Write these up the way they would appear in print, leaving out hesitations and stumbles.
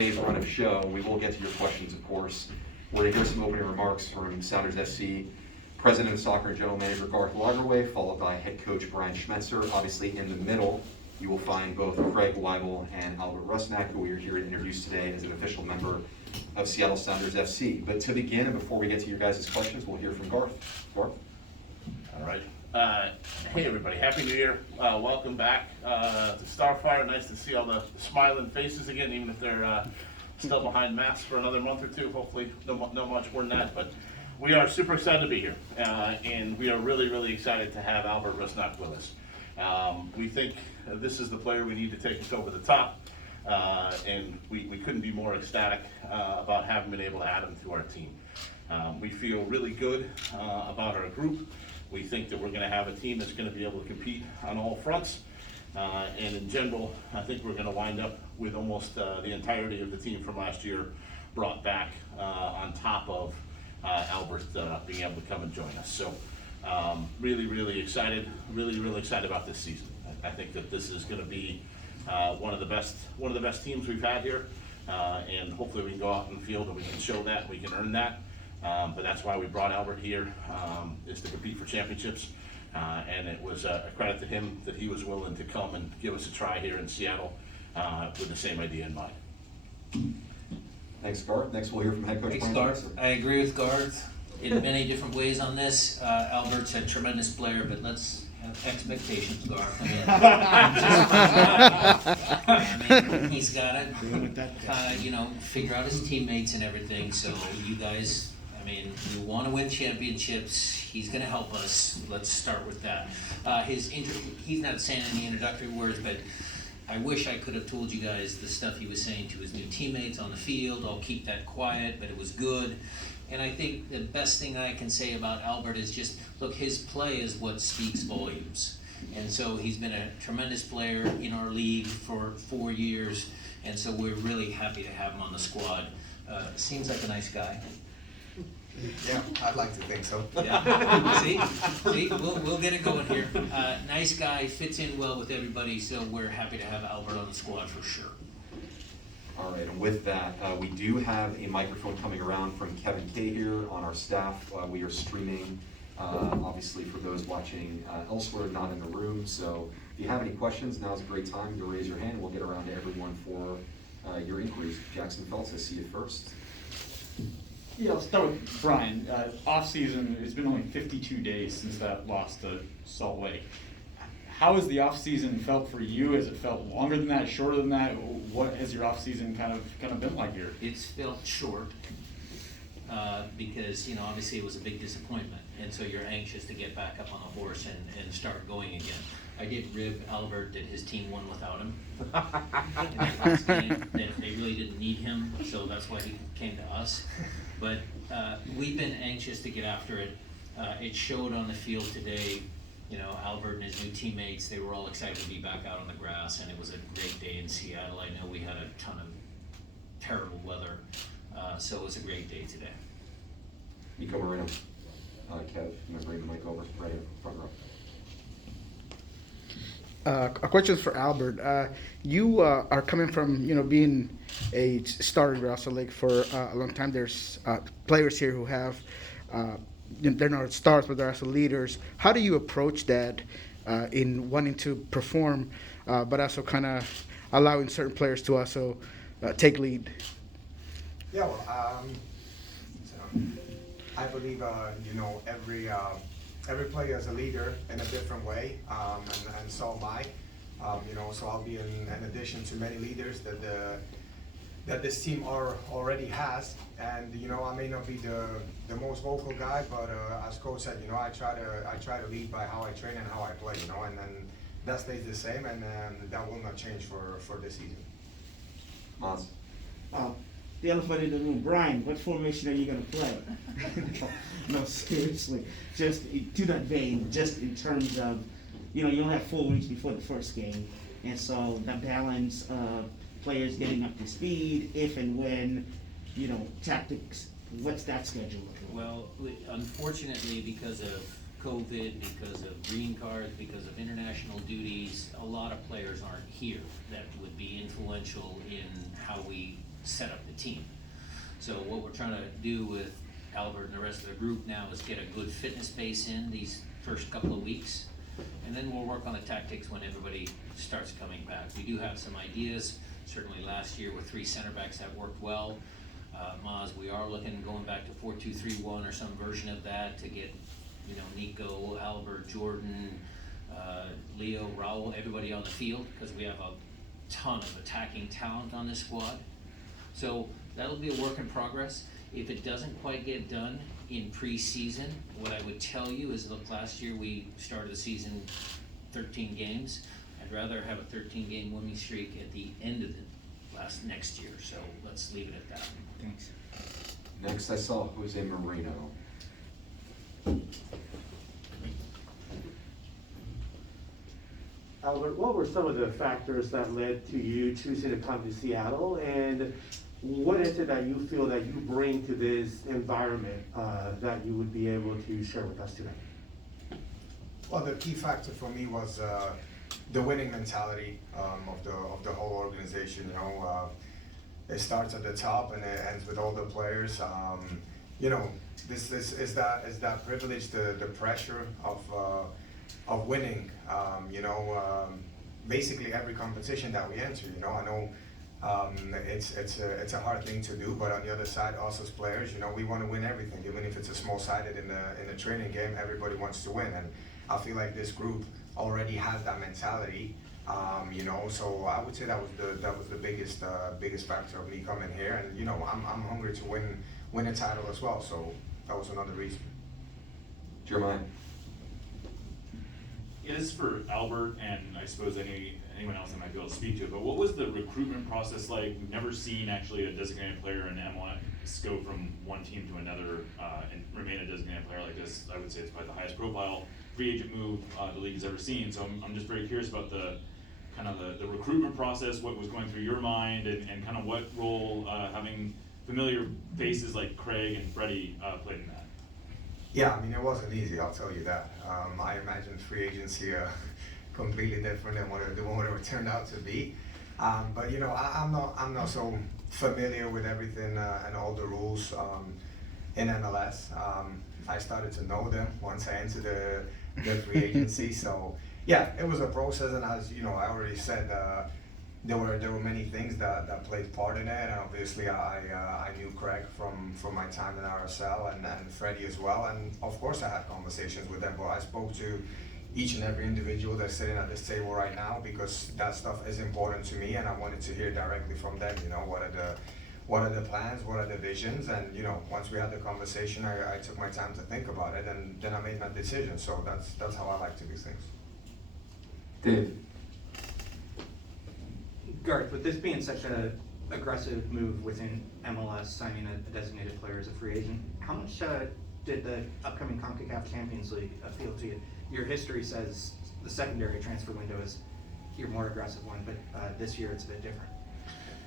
Run of show. We will get to your questions, of course. We're going to hear some opening remarks from Sounders FC President of Soccer and General Manager Garth Lagerwey, followed by Head Coach Brian Schmetzer. Obviously, in the middle, you will find both Craig Waibel and Albert Rusnak, who we are here to introduce today as an official member of Seattle Sounders FC. But to begin, and before we get to your guys' questions, we'll hear from Garth. Garth? All right. Hey everybody, Happy New Year. Welcome back to Starfire. Nice to see all the smiling faces again, even if they're still behind masks for another month or two. Hopefully not much more than that, but we are super excited to be here. And we are really excited to have Albert Rusnak with us. We think this is the player we need to take us over the top. And we couldn't be more ecstatic about having been able to add him to our team. We feel really good about our group. We think that we're going to have a team that's going to be able to compete on all fronts. And in general, I think we're going to wind up with almost the entirety of the team from last year brought back on top of Albert being able to come and join us. So really excited, really excited about this season. I think that this is going to be one of the best teams we've had here. And hopefully we can go out in the field and we can show that, and we can earn that. But that's why we brought Albert here, is to compete for championships. And it was a credit to him that he was willing to come and give us a try here in Seattle with the same idea in mind. Thanks, Garth. Next, we'll hear from Head Coach Thanks, Brian Garth. Schmetzer. I agree with Garth in many different ways on this. Albert's a tremendous player, but let's have expectations, Garth. I mean, he's got to figure out his teammates and everything. So you guys, we want to win championships. He's going to help us. Let's start with that. He's not saying any introductory words, but I wish I could have told you guys the stuff he was saying to his new teammates on the field. I'll keep that quiet, but it was good. And I think the best thing I can say about Albert is just, look, his play is what speaks volumes. And so he's been a tremendous player in our league for 4 years, and so we're really happy to have him on the squad. Seems like a nice guy. Yeah, I'd like to think so. Yeah. See, we'll get it going here. Nice guy, fits in well with everybody, so we're happy to have Albert on the squad for sure. All right, and with that, we do have a microphone coming around from Kevin K here on our staff. We are streaming, obviously, for those watching elsewhere, not in the room. So if you have any questions, now's a great time to raise your hand. We'll get around to everyone for your inquiries. Jackson Phelps, I see you first. Yeah, I'll start with Brian. Off season, it's been only 52 days since that loss to Salt Lake. How has the off season felt for you? Has it felt longer than that, shorter than that? What has your off season kind of been like here? It's felt short because obviously it was a big disappointment, and so you're anxious to get back up on the horse and start going again. I did rib Albert that his team won without him in that last game. That they really didn't need him, so that's why he came to us. But we've been anxious to get after it. It showed on the field today. Albert and his new teammates, they were all excited to be back out on the grass, and it was a great day in Seattle. I know we had a ton of terrible weather, so it was a great day today. Nico Marino. Kev, I'm going to bring the mic over right in front row. A question for Albert. You are coming from being a starter in Salt Lake for a long time. There's players here who have they're not stars, but they're also leaders. How do you approach that in wanting to perform, but also kind of allowing certain players to also take lead? Yeah, well, I believe every player is a leader in a different way, and so am I. So I'll be an addition to many leaders that this team already has. And I may not be the most vocal guy, but as coach said, I try to lead by how I train and how I play. And then that stays the same, and that will not change for this season. Maz. The elephant in the room, Brian, what formation are you going to play? No, seriously, just to that vein, just in terms of, you only have 4 weeks before the first game, and so the balance of players getting up to speed, if and when, tactics, what's that schedule looking like? Well, unfortunately, because of COVID, because of green cards, because of international duties, a lot of players aren't here that would be influential in how we set up the team. So what we're trying to do with Albert and the rest of the group now is get a good fitness base in these first couple of weeks, and then we'll work on the tactics when everybody starts coming back. We do have some ideas. Certainly last year with 3 center backs that worked well. Maz, we are looking going back to 4-2-3-1 or some version of that to get, Nico, Albert, Jordan, Leo, Raul, everybody on the field, because we have a ton of attacking talent on this squad. So that'll be a work in progress. If it doesn't quite get done in preseason, what I would tell you is, look, last year we started the season 13 games. I'd rather have a 13-game winning streak at the end of the next year. So let's leave it at that. Thanks. Next, I saw Jose Moreno. Albert, what were some of the factors that led to you choosing to come to Seattle, and what is it that you feel that you bring to this environment that you would be able to share with us today? Well, the key factor for me was the winning mentality of the whole organization. It starts at the top and it ends with all the players. This is that privilege, the pressure of winning. Basically every competition that we enter. I know it's a hard thing to do, but on the other side, us as players, we want to win everything, even if it's a small-sided in the training game. Everybody wants to win, and I feel like this group already has that mentality. So I would say that was the biggest factor of me coming here, and I'm hungry to win a title as well. So that was another reason. Jeremiah. Yeah, this is for Albert, and I suppose anyone else that might be able to speak to it, but what was the recruitment process like? We've never seen actually a designated player in MLS go from one team to another and remain a designated player like this. I would say it's probably the highest profile free agent move the league has ever seen. So I'm just very curious about the recruitment process, what was going through your mind, and kind of what role having familiar faces like Craig and Freddie played in that. Yeah, it wasn't easy, I'll tell you that. I imagined free agency completely different than what it turned out to be. But I'm not so familiar with everything and all the rules in MLS. I started to know them once I entered the free agency. So yeah, it was a process, and as I already said, there were many things that played part in it, and obviously I knew Craig from my time in RSL and Freddie as well, and of course I had conversations with them, but I spoke to each and every individual that's sitting at this table right now, because that stuff is important to me, and I wanted to hear directly from them. What are the plans, what are the visions, and once we had the conversation, I took my time to think about it, and then I made my decision. So that's how I like to do things. Dave. Garth, with this being such an aggressive move within MLS, signing a designated player as a free agent, how much did the upcoming CONCACAF Champions League appeal to you? Your history says the secondary transfer window is your more aggressive one, but this year it's a bit different.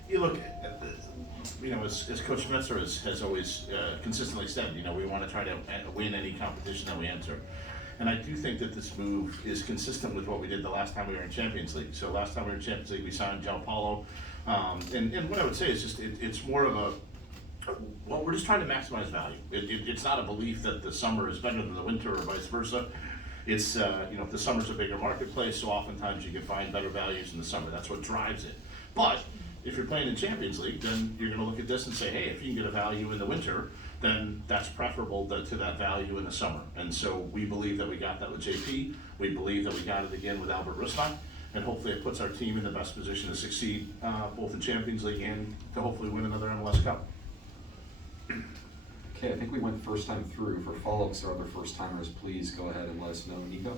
You look, as Coach Schmetzer has always consistently said, we want to try to win any competition that we enter. And I do think that this move is consistent with what we did the last time we were in Champions League. So last time we were in Champions League, we signed João Paulo. And what I would say is just, it's more of we're just trying to maximize value. It's not a belief that the summer is better than the winter or vice versa. It's, the summer's a bigger marketplace, so oftentimes you can find better values in the summer. That's what drives it. But if you're playing in Champions League, then you're gonna look at this and say, hey, if you can get a value in the winter, then that's preferable to that value in the summer. And so we believe that we got that with JP. We believe that we got it again with Albert Rusnak. And hopefully it puts our team in the best position to succeed both in Champions League and to hopefully win another MLS Cup. Okay, I think we went first time through. For follow-ups or other first timers, please go ahead and let us know. Nico?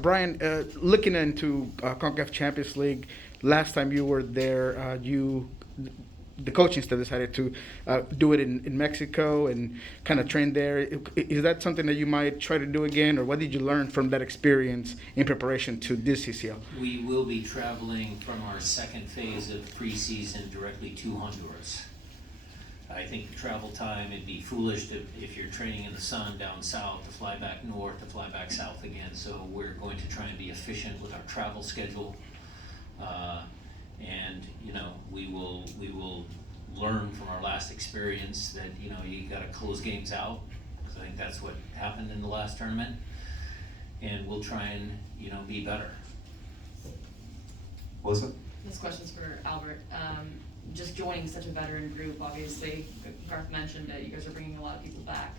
Brian, looking into CONCACAF Champions League, last time you were there, the coaching staff decided to do it in Mexico and kind of train there. Is that something that you might try to do again, or what did you learn from that experience in preparation to this CCL? We will be traveling from our second phase of preseason directly to Honduras. I think the travel time, it'd be foolish if you're training in the sun down south to fly back north, to fly back south again. So we're going to try and be efficient with our travel schedule. And, you know, we will learn from our last experience that, you know, you gotta close games out, because I think that's what happened in the last tournament. And we'll try and, you know, be better. Melissa? This question's for Albert. Just joining such a veteran group, obviously, Garth mentioned that you guys are bringing a lot of people back.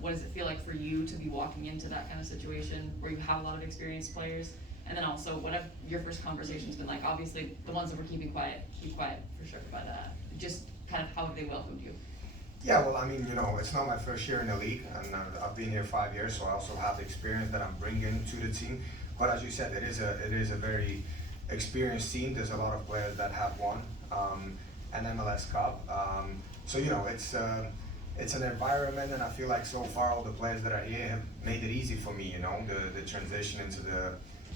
What does it feel like for you to be walking into that kind of situation where you have a lot of experienced players? And then also, what have your first conversations been like? Obviously, the ones that were keeping quiet, keep quiet for sure, but just kind of how have they welcomed you? Yeah, well, I mean, you know, it's not my first year in the league, and I've been here 5 years, so I also have the experience that I'm bringing to the team. But as you said, it is a very experienced team. There's a lot of players that have won an MLS Cup. So you know, it's an environment, and I feel like so far all the players that are here have made it easy for me. You know, the transition into the,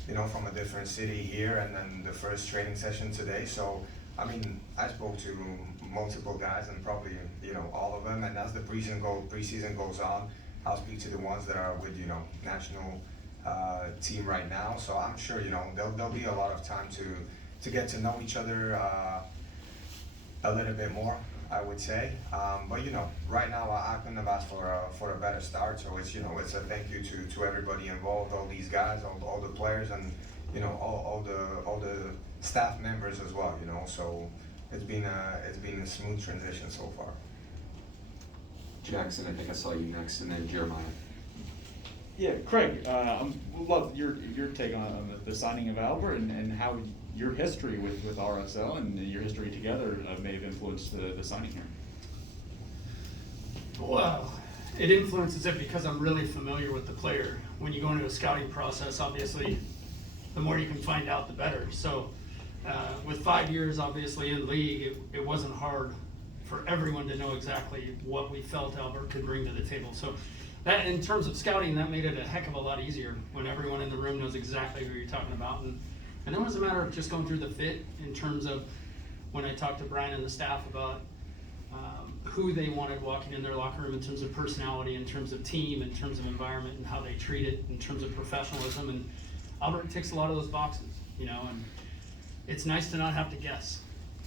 you know, from a different city here, and then the first training session today. So I mean, I spoke to multiple guys, and probably, you know, all of them. And as the preseason goes on, I'll speak to the ones that are with, you know, national team right now. So I'm sure, you know, there'll be a lot of time to get to know each other a little bit more, I would say. But you know, right now I couldn't have asked for a better start. So it's, you know, it's a thank you to everybody involved, all these guys, all the players, and you know, all the staff members as well. You know, so it's been a smooth transition so far. Jackson, I think I saw you next, and then Jeremiah. Yeah, Craig, would love your take on the signing of Albert and how your history with RSL and your history together may have influenced the signing here. Well, it influences it because I'm really familiar with the player. When you go into a scouting process, obviously, the more you can find out, the better. So with 5 years, obviously, in league, it wasn't hard for everyone to know exactly what we felt Albert could bring to the table. So that, in terms of scouting, that made it a heck of a lot easier when everyone in the room knows exactly who you're talking about. And it was a matter of just going through the fit in terms of when I talked to Brian and the staff about who they wanted walking in their locker room in terms of personality, in terms of team, in terms of environment, and how they treat it, in terms of professionalism. And Albert ticks a lot of those boxes, you know, and it's nice to not have to guess.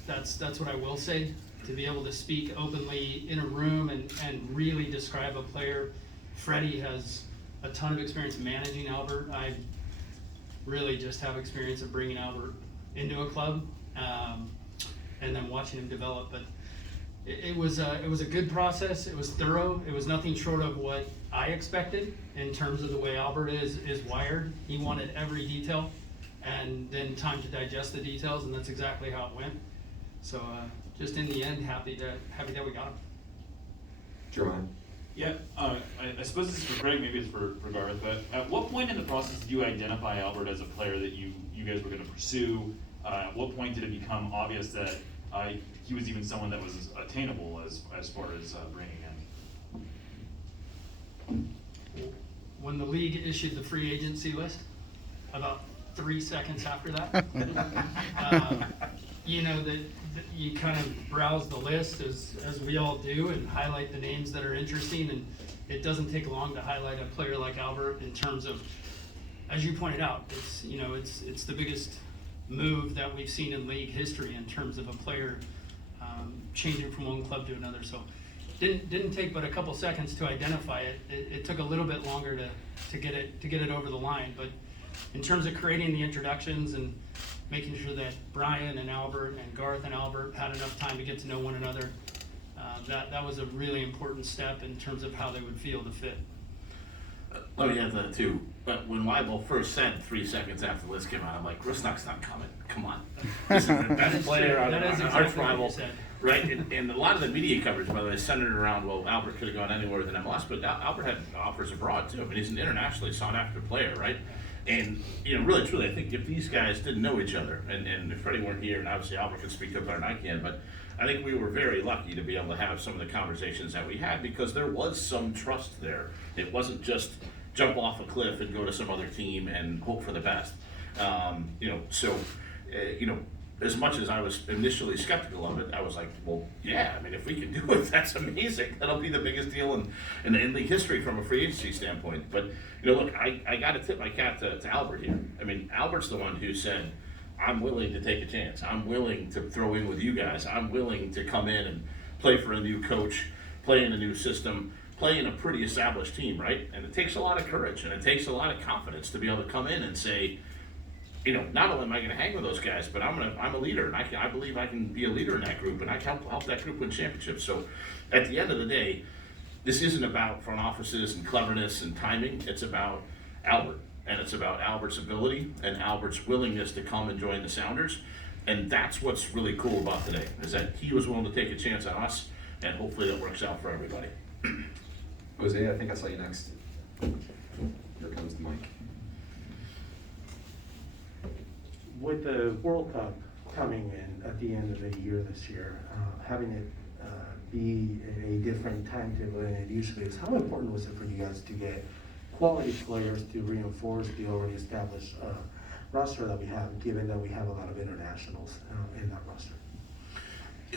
That's what I will say, to be able to speak openly in a room and really describe a player. Freddie has a ton of experience managing Albert. I really just have experience of bringing Albert into a club and then watching him develop. But it was a good process. It was thorough. It was nothing short of what I expected in terms of the way Albert is wired. He wanted every detail, and then time to digest the details, and that's exactly how it went. So just in the end, happy that we got him. Jeremiah? Yeah, I suppose this is for Craig, maybe it's for Garth, but at what point in the process did you identify Albert as a player that you guys were going to pursue? At what point did it become obvious that he was even someone that was attainable as far as bringing in? When the league issued the free agency list, about 3 seconds after that, you know, that you kind of browse the list as we all do and highlight the names that are interesting, and it doesn't take long to highlight a player like Albert in terms of, as you pointed out, it's, you know, it's the biggest move that we've seen in league history in terms of a player changing from one club to another. So didn't take but a couple seconds to identify it. It took a little bit longer to get it over the line, but in terms of creating the introductions and making sure that Brian and Albert and Garth and Albert had enough time to get to know one another, that was a really important step in terms of how they would feel to fit. Let me add that too. But when Waibel first said 3 seconds after the list came out, I'm like, Rusnak's not coming. Come on. This is the best player on That is arch exactly what you rival. said. Right? And a lot of the media coverage, by the way, centered around, well, Albert could have gone anywhere with an MLS, but Albert had offers abroad too. I mean, he's an internationally sought after player, right? And, you know, really, truly, I think if these guys didn't know each other, and if Freddie weren't here, and obviously Albert can speak up better than I can, but I think we were very lucky to be able to have some of the conversations that we had because there was some trust there. It wasn't just jump off a cliff and go to some other team and hope for the best. You know, so, you know, as much as I was initially skeptical of it, I was like, well, yeah, I mean, if we can do it, that's amazing. That'll be the biggest deal in league history from a free agency standpoint. But, you know, look, I got to tip my cap to Albert here. I mean, Albert's the one who said, I'm willing to take a chance. I'm willing to throw in with you guys. I'm willing to come in and play for a new coach, play in a new system, play in a pretty established team, right? And it takes a lot of courage and it takes a lot of confidence to be able to come in and say, you know, not only am I going to hang with those guys, but I'm a leader, and I believe I can be a leader in that group, and I can help that group win championships. So, at the end of the day, this isn't about front offices and cleverness and timing. It's about Albert, and it's about Albert's ability and Albert's willingness to come and join the Sounders, and that's what's really cool about today, is that he was willing to take a chance on us, and hopefully that works out for everybody. Jose, I think I saw you next. Here comes the mic. With the World Cup coming in at the end of the year this year, having it be a different timetable than it usually is, how important was it for you guys to get quality players to reinforce the already established roster that we have, given that we have a lot of internationals in that roster?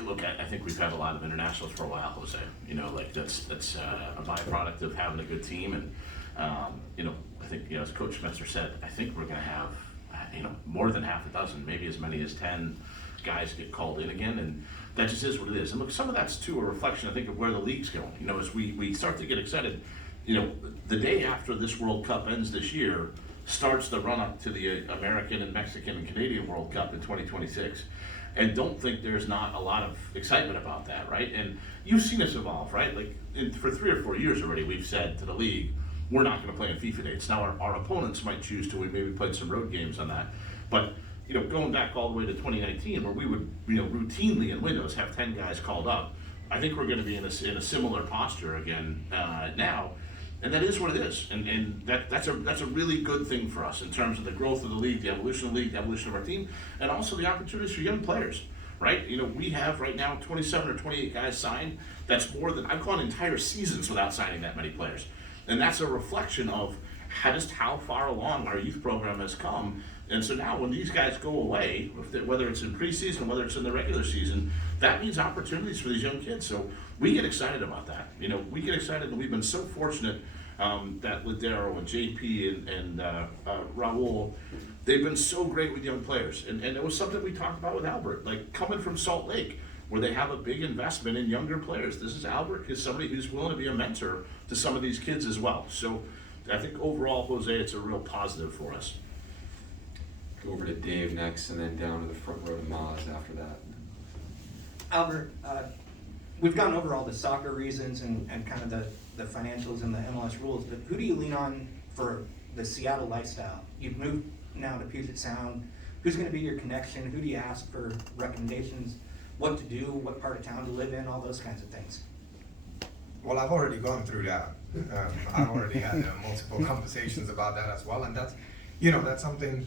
Look, I think we've had a lot of internationals for a while, Jose. You know, like that's a byproduct of having a good team, and you know, I think, you know, as Coach Schmetzer said, I think we're going to have, you know, more than half a dozen, maybe as many as 10 guys get called in again, and that just is what it is. And look, some of that's too a reflection, I think, of where the league's going. You know, as we start to get excited, you know, the day after this World Cup ends this year starts the run-up to the American and Mexican and Canadian World Cup in 2026. And don't think there's not a lot of excitement about that, right? And you've seen us evolve, right? Like, for 3 or 4 years already, we've said to the league, we're not going to play on FIFA dates. Now, our opponents might choose to. We maybe played some road games on that. But, you know, going back all the way to 2019, where we would, you know, routinely in windows have 10 guys called up, I think we're going to be in a similar posture again now. And that is what it is. And that's a really good thing for us in terms of the growth of the league, the evolution of the league, the evolution of our team, and also the opportunities for young players, right? You know, we have right now 27 or 28 guys signed. That's more than, I've gone entire seasons without signing that many players. And that's a reflection of just how far along our youth program has come. And so now when these guys go away, whether it's in preseason, whether it's in the regular season, that means opportunities for these young kids. So we get excited about that. You know, we get excited, and we've been so fortunate that Ladero and JP and Raul, they've been so great with young players. And it was something we talked about with Albert, like coming from Salt Lake, where they have a big investment in younger players. This is Albert, is somebody who's willing to be a mentor to some of these kids as well. So I think overall, Jose, it's a real positive for us. Go over to Dave next, and then down to the front row to Maz after that. Albert, we've gone over all the soccer reasons and kind of the financials and the MLS rules, but who do you lean on for the Seattle lifestyle? You've moved now to Puget Sound. Who's going to be your connection? Who do you ask for recommendations? What to do, what part of town to live in, all those kinds of things? Well, I've already gone through that. I've already had multiple conversations about that as well, and that's, you know, that's something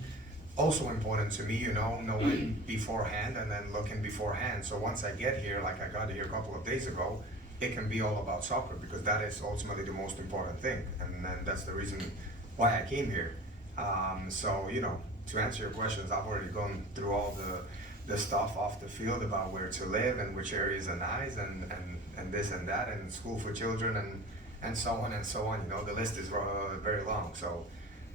also important to me, you know, knowing beforehand and then looking beforehand. So once I get here, like I got here a couple of days ago, it can be all about soccer, because that is ultimately the most important thing, and then that's the reason why I came here. So, you know, to answer your questions, I've already gone through all the stuff off the field about where to live and which areas are nice and this and that, and school for children and so on and so on. You know, the list is very long. So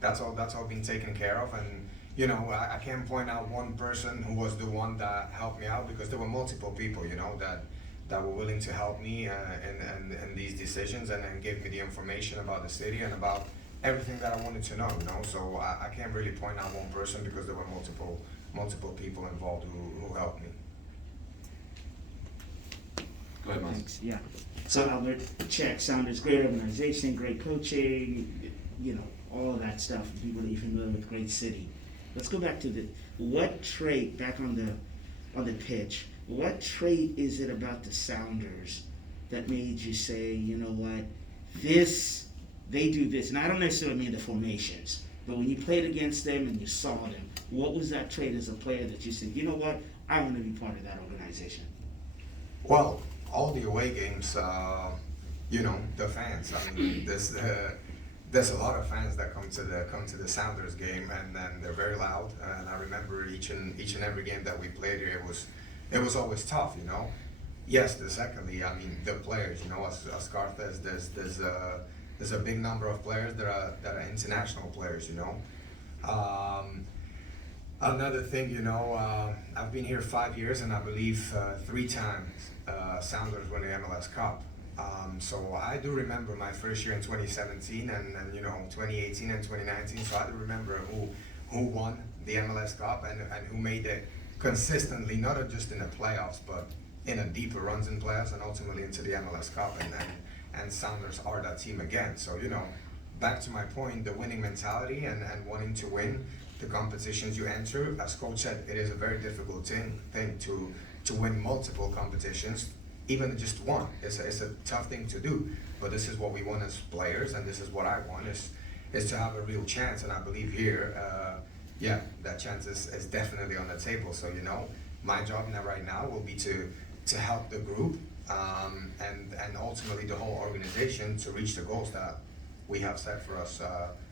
that's all been taken care of. And you know, I can't point out one person who was the one that helped me out, because there were multiple people, you know, that were willing to help me in these decisions, and then give me the information about the city and about everything that I wanted to know, you know. So I can't really point out one person, because there were multiple people involved who helped me. Go ahead, Maz. Thanks. Yeah. So Albert, check, Sounders, great organization, great coaching, you know, all of that stuff. People that you're familiar with, great city. Let's go back to what trait, back on the pitch, what trait is it about the Sounders that made you say, you know what, they do this, and I don't necessarily mean the formations, but when you played against them and you saw them, what was that trait as a player that you said, you know what, I want to be part of that organization? Well, all the away games, you know, the fans. I mean, there's a lot of fans that come to the Sounders game, and then they're very loud. And I remember each and every game that we played here, it was always tough, you know. Yes, secondly, I mean, the players, you know, as Garth says, there's a big number of players that are international players, you know. Another thing, I've been here 5 years, and I believe 3 times Sounders won the MLS Cup. So I do remember my first year in 2017 and 2018 and 2019. So I do remember who won the MLS Cup and who made it consistently, not just in the playoffs, but in a deeper runs in playoffs and ultimately into the MLS Cup. And Sounders are that team again. So, back to my point, the winning mentality and wanting to win the competitions you enter. As coach said, it is a very difficult thing to win multiple competitions, even just one. It's a tough thing to do, but this is what we want as players, and this is what I want, is to have a real chance. And I believe here, that chance is definitely on the table. So, my job right now will be to help the group and ultimately the whole organization to reach the goals that we have set for us,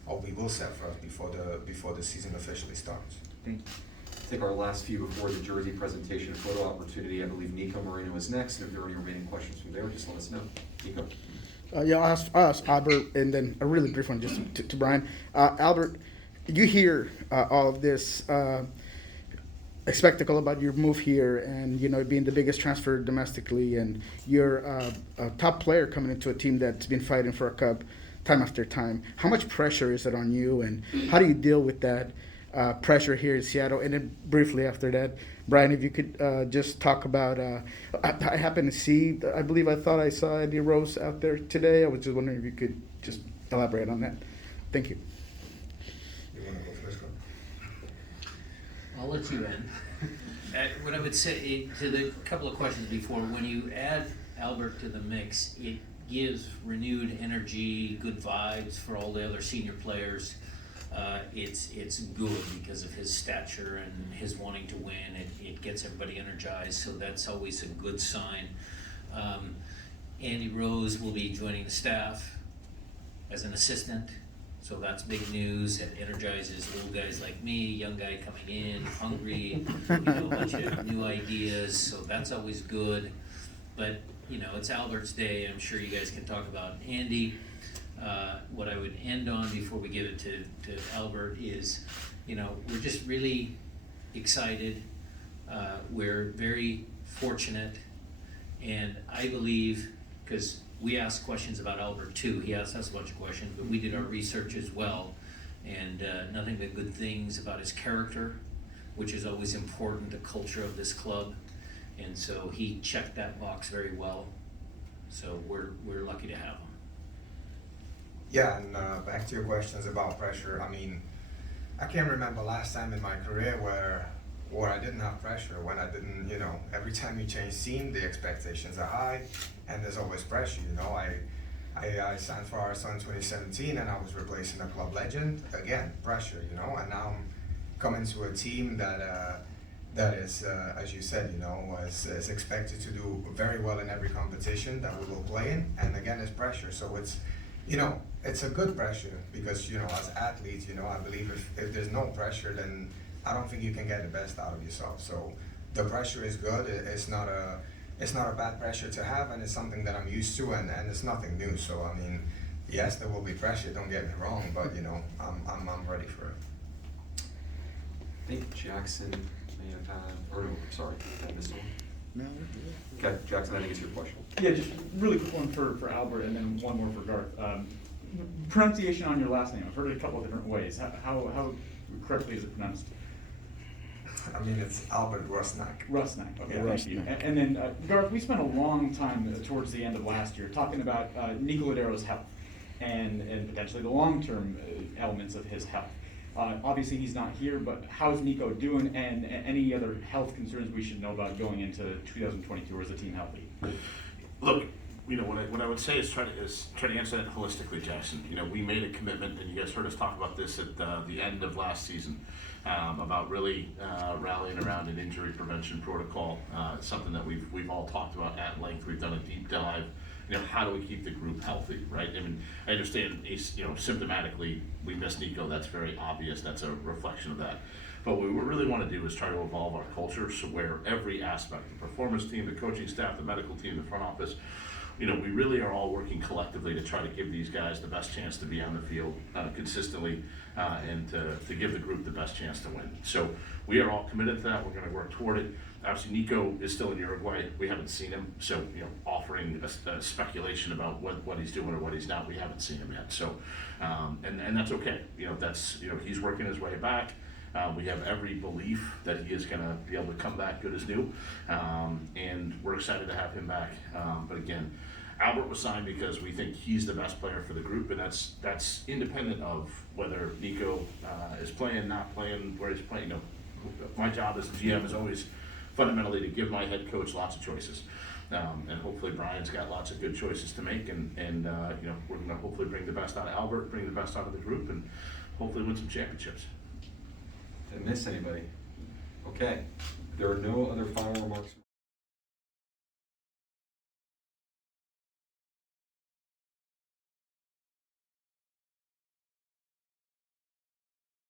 or we will set for us before the season officially starts. Thank you. Take our last few before the jersey presentation photo opportunity. I believe Nico Moreno is next, and if there are any remaining questions from there, just let us know. Nico. I'll ask Albert, and then a really brief one just to Brian. Albert, you hear all of this spectacle about your move here and, being the biggest transfer domestically, and you're a top player coming into a team that's been fighting for a cup time after time. How much pressure is it on you, and how do you deal with that pressure here in Seattle? And then briefly after that, Brian, if you could just talk about, I happened to see, I thought I saw Eddie Rose out there today. I was just wondering if you could just elaborate on that. Thank you. You want to go first? I'll let you in. What I would say to the couple of questions before, when you add Albert to the mix, it gives renewed energy, good vibes for all the other senior players. It's good because of his stature and his wanting to win. It gets everybody energized, so that's always a good sign. Andy Rose will be joining the staff as an assistant, so that's big news. It energizes old guys like me, young guy coming in, hungry, a bunch of new ideas, so that's always good. But, it's Albert's day. I'm sure you guys can talk about Andy. What I would end on before we give it to Albert is, we're just really excited. We're very fortunate, and I believe, because we asked questions about Albert too, he asked us a bunch of questions, but we did our research as well, and nothing but good things about his character, which is always important, the culture of this club, and so he checked that box very well. So we're lucky to have him. Yeah, and back to your questions about pressure. I mean, I can't remember last time in my career where I didn't have pressure, when I didn't, every time you change team, the expectations are high, and there's always pressure. I signed for RSL in 2017, and I was replacing a club legend. Again, pressure, and now I'm coming to a team that is, as you said, is expected to do very well in every competition that we will play in, and again, it's pressure. So it's a good pressure because, as athletes, I believe if there's no pressure, then I don't think you can get the best out of yourself. So the pressure is good. It's not a bad pressure to have, and it's something that I'm used to, and it's nothing new. So I mean, yes, there will be pressure. Don't get me wrong, but I'm ready for it. I think Jackson may have had, or no, sorry, I missed one. No. Okay, Jackson, I think it's your question. Yeah, just really quick one for Albert, and then one more for Garth. Pronunciation on your last name, I've heard it a couple of different ways. How correctly is it pronounced? I mean, it's Albert Rusnak. Rusnak, okay, Yeah. thank you. And then, Garth, we spent a long time towards the end of last year talking about Nico Lodero's health and potentially the long-term elements of his health. Obviously, he's not here, but how's Nico doing, and any other health concerns we should know about going into 2022, or is the team healthy? Look, what I would say is try to answer that holistically, Jackson. We made a commitment, and you guys heard us talk about this at the end of last season, about really rallying around an injury prevention protocol. It's something that we've all talked about at length. We've done a deep dive. How do we keep the group healthy, right? I mean, I understand, symptomatically, we miss Nico. That's very obvious. That's a reflection of that. But what we really want to do is try to evolve our culture so where every aspect, the performance team, the coaching staff, the medical team, the front office, you know, we really are all working collectively to try to give these guys the best chance to be on the field consistently and to give the group the best chance to win. So we are all committed to that. We're going to work toward it. Obviously, Nico is still in Uruguay. We haven't seen him, so you know, offering a speculation about what he's doing or what he's not, we haven't seen him yet. So, and that's okay. You know, that's, you know, he's working his way back. We have every belief that he is going to be able to come back good as new, and we're excited to have him back. But again, Albert was signed because we think he's the best player for the group, and that's independent of whether Nico is playing, not playing, where he's playing. You know, my job as a GM is always fundamentally to give my head coach lots of choices, and hopefully Brian's got lots of good choices to make, and you know, we're going to hopefully bring the best out of Albert, bring the best out of the group, and hopefully win some championships. Did I miss anybody? Okay, there are no other final remarks.